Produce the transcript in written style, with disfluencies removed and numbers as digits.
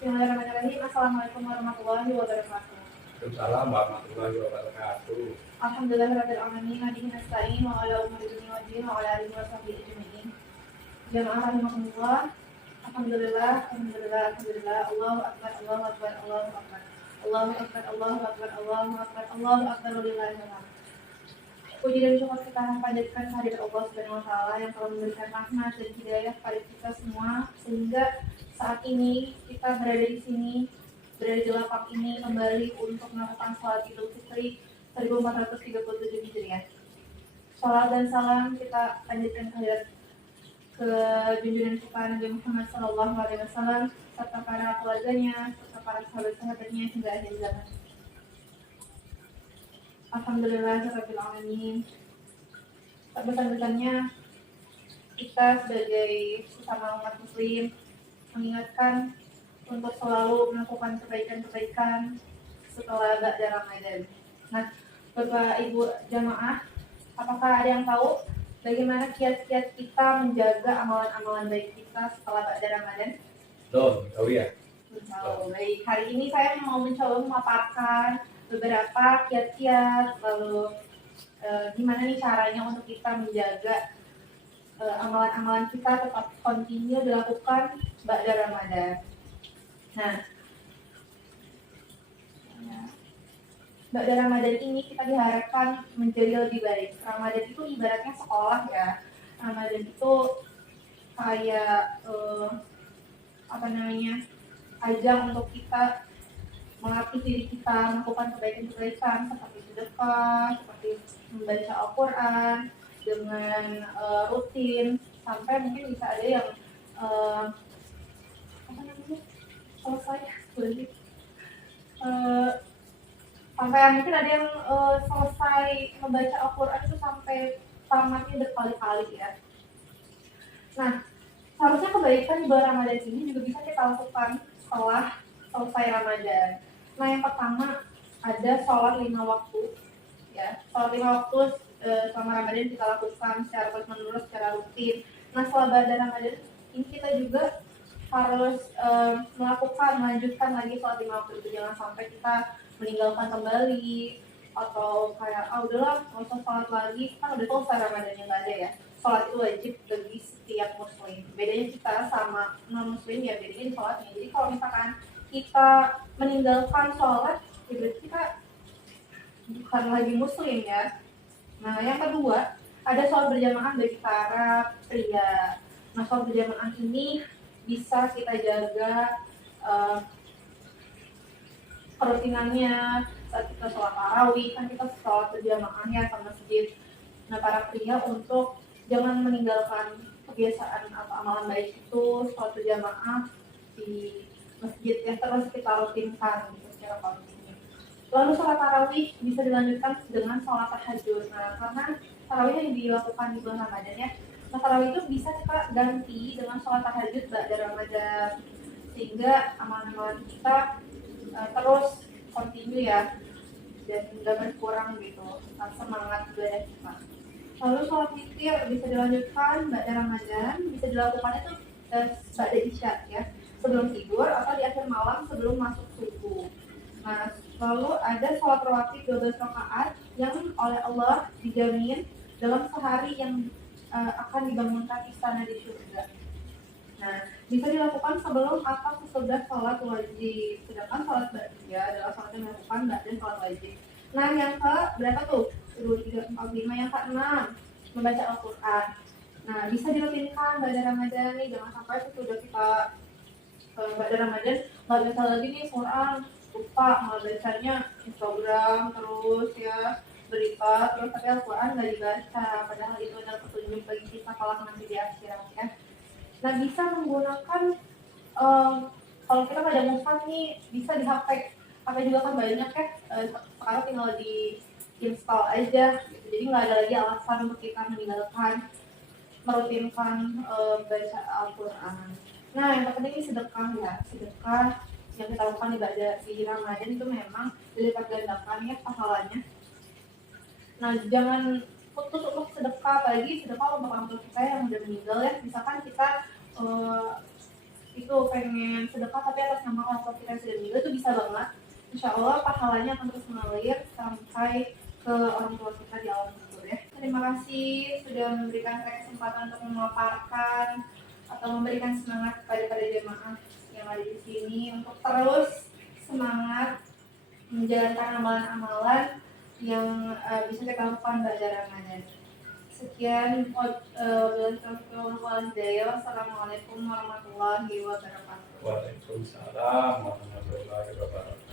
Bismillahirrahmanirrahim. Assalamualaikum warahmatullahi wabarakatuh. Waalaikumsalam warahmatullahi wabarakatuh. Alhamdulillahirabbil alamin. Wa bihi nasta'in wa ala umuri dunya wa din wa ala alihi wa sahbihi ajma'in. Jamaah rahimakumullah. Alhamdulillah, alhamdulillah, alhamdulillah. Allahu akbar, Allahu akbar, Allahu akbar. Allahu akbar, Allahu akbar, Allahu akbar, Allahu akbar, lillahil hamd. Puji dan syukur kita panjatkan kehadirat Allah Subhanahu wa taala yang telah memberikan rahmat dan hidayah kepada kita semua sehingga saat ini kita berada di sini, berada di lapak ini kembali untuk melakukan sholat Idul Fitri 1437 Hijriah. Salam dan salam kita panjatkan kehadirat ke junjungan kita Nabi Muhammad SAW serta para keluarganya, serta para sahabat-sahabatnya hingga akhir zaman. Alhamdulillahirabbil alamin. Sebesar-besarnya kita sebagai sesama umat muslim mengingatkan untuk selalu melakukan kebaikan-kebaikan setelah ba'da Ramadan. Nah, Bapak Ibu jamaah, apakah ada yang tahu bagaimana kiat-kiat kita menjaga amalan-amalan baik kita setelah ba'da Ramadan? Tahu ya? Tahu. Baik, hari ini saya mau mencoba memaparkan beberapa kiat-kiat, lalu gimana nih caranya untuk kita menjaga amalan-amalan kita tetap continue dilakukan ba'da Ramadan. Nah, ba'da Ramadan ini kita diharapkan menjadi lebih baik. Ramadan itu ibaratnya sekolah ya. Ramadan itu kayak ajang untuk kita melatih diri kita melakukan kebaikan-kebaikan seperti sedekah, seperti membaca Al-Quran dengan rutin sampai mungkin bisa ada yang selesai sampai mungkin ada yang selesai membaca Al-Quran itu sampai tamatnya berkali-kali ya. Nah, seharusnya kebaikan di bulan Ramadan ini juga bisa kita lakukan setelah selesai Ramadan. Nah, yang pertama ada sholat 5 waktu ya. Sholat 5 waktu selama Ramadan kita lakukan secara terus-menerus, secara rutin. Nah, setelah ba'da Ramadan ini kita juga harus melanjutkan lagi sholat 5 waktu itu. Jangan sampai kita meninggalkan kembali atau kayak udahlah nggak usah sholat lagi, kan udah selesai Ramadannya, nggak ada ya. Sholat itu wajib bagi setiap muslim. Bedanya kita sama non muslim ya bedanya di sholatnya. Jadi kalau misalkan kita meninggalkan sholat, ya berarti kita bukan lagi muslim ya. Nah, yang kedua ada sholat berjamaah bagi para pria. Nah, sholat berjamaah ini bisa kita jaga kerutinannya saat kita sholat tarawih, kan kita sholat berjamaahnya sama masjid. Nah, para pria untuk jangan meninggalkan kebiasaan atau amalan baik itu sholat berjamaah di masjid yang terus kita rutinkan gitu secara kontinu. Lalu sholat tarawih bisa dilanjutkan dengan sholat tahajud. Nah, karena tarawih yang dilakukan di bulan Ramadan ya, nah tarawih itu bisa kita ganti dengan sholat tahajud ba'da Ramadan sehingga amalan-amalan kita terus kontinu ya dan nggak berkurang gitu semangat ibadah kita. Lalu sholat witir bisa dilanjutkan ba'da Ramadan, bisa dilakukan itu ba'da isya ya, sebelum tidur atau di akhir malam sebelum masuk subuh. Nah, lalu ada sholat rawatib 12 rakaat yang oleh Allah dijamin dalam sehari yang akan dibangunkan istana di surga. Nah, bisa dilakukan sebelum atau sesudah sholat wajib. Sedangkan sholat ba'diyah adalah sholat yang dilakukan ba'da sholat wajib. Nah, yang ke berapa tuh? 2, 3, 4, 5. Yang ke-6 membaca Al-Quran. Nah, bisa dirutinkan ba'da Ramadan nih, jangan sampai sudah kita ba'da Ramadan nggak baca lagi nih Quran, lupa malah bacanya Instagram terus ya, berita terus, tapi Al-Quran nggak dibaca, padahal itu adalah petunjuk bagi kita kalau nanti di akhirat ya. Nah, bisa menggunakan kalau kita nggak ada mushaf nih bisa di HP juga kan banyak ya, sekarang tinggal di install aja gitu. Jadi nggak ada lagi alasan untuk kita merutinkan baca Al-Quran. Nah, yang terpenting ini sedekah ya. Sedekah yang kita lakukan di Ramadan itu memang dilipat gandakan ya pahalanya. Nah, jangan putus untuk sedekah, apalagi sedekah untuk orang tua kita yang udah meninggal ya. Misalkan kita itu tuh pengen sedekah tapi atas nama orang tua kita yang sudah meninggal, itu bisa banget. Insya Allah pahalanya akan terus mengalir sampai ke orang tua kita di alam kubur ya. Terima kasih sudah memberikan saya kesempatan untuk memaparkan atau memberikan semangat kepada jemaah yang ada di sini untuk terus semangat menjalankan amalan-amalan yang bisa kita lakukan pada Ramadan. Sekian, wassalamualaikum warahmatullahi wabarakatuh. Waalaikumsalam warahmatullahi wabarakatuh.